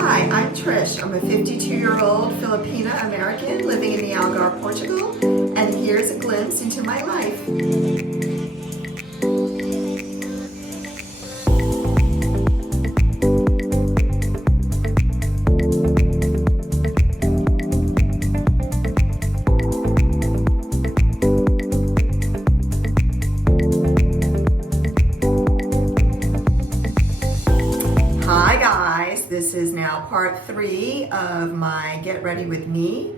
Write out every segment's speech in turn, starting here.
Hi, I'm Trish. I'm a 52-year-old Filipina-American living in the Algarve, Portugal, and here's a glimpse into my life. Hi guys, this is now part 3 of my Get Ready With Me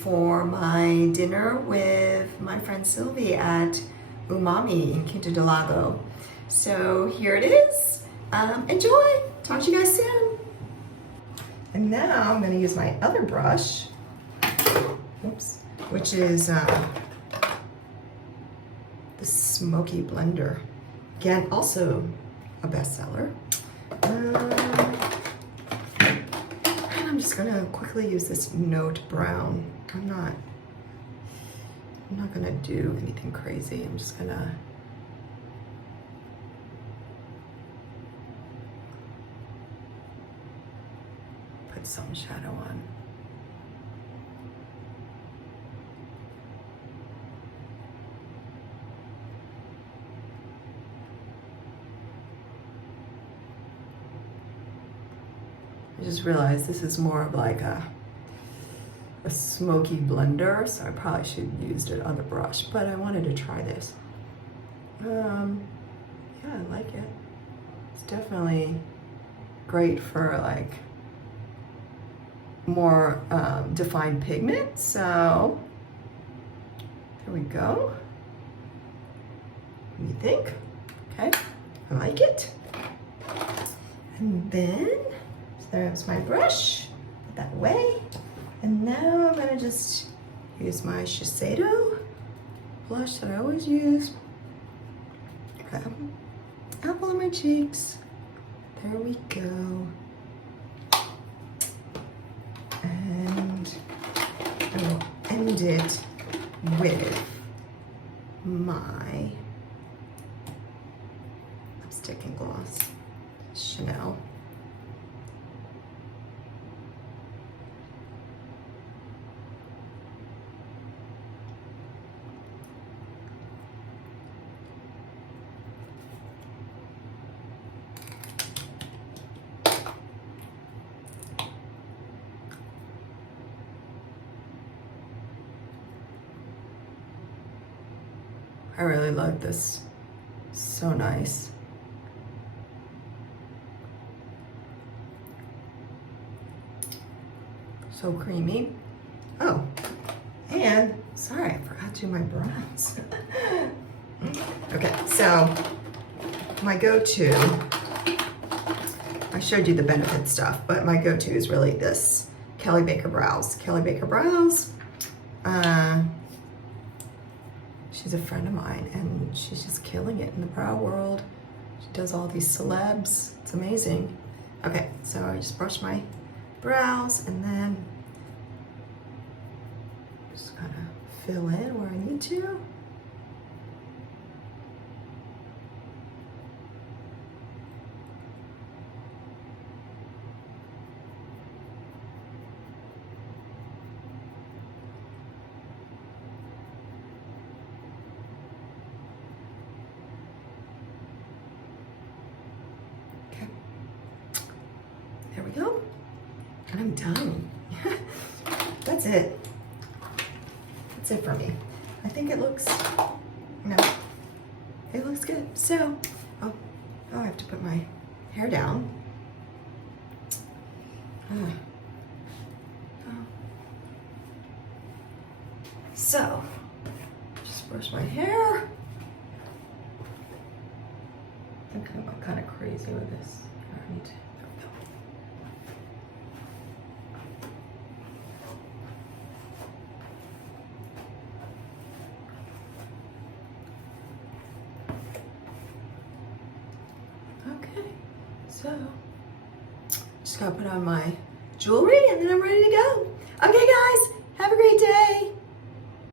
for my dinner with my friend Sylvie at Umami in Quinta del Lago. So here it is. Enjoy. Talk to you guys soon. And now I'm going to use my other brush, which is the Smoky Blender. Again, also a bestseller. And I'm just gonna quickly use this Note Brown. I'm not gonna do anything crazy. I'm just gonna put some shadow on. I just realized this is more of like a smoky blender, so I probably should have used another brush, but I wanted to try this. Yeah, I like it. It's definitely great for like more defined pigment, so here we go. What do you think? Okay, I like it. And then there's my brush, put that away. And now I'm gonna just use my Shiseido blush that I always use. Grab apple on my cheeks. There we go. And I will end it with my lipstick and gloss, Chanel. I really love this. So nice. So creamy. Oh, and sorry, I forgot to do my brows. Okay, so my go-to, I showed you the benefit stuff, but my go-to is really this Kelly Baker Brows. Kelly Baker Brows. She's a friend of mine and she's just killing it in the brow world. She does all these celebs. It's amazing. Okay, so I just brush my brows and then just gotta fill in where I need to. There we go, and I'm done. That's it. That's it for me. I think it looks, it looks good. So, oh, I have to put my hair down. So, just brush my hair. I think I'm kind of crazy with this. I need to. Okay, so just gotta put on my jewelry and then I'm ready to go. Okay guys, have a great day.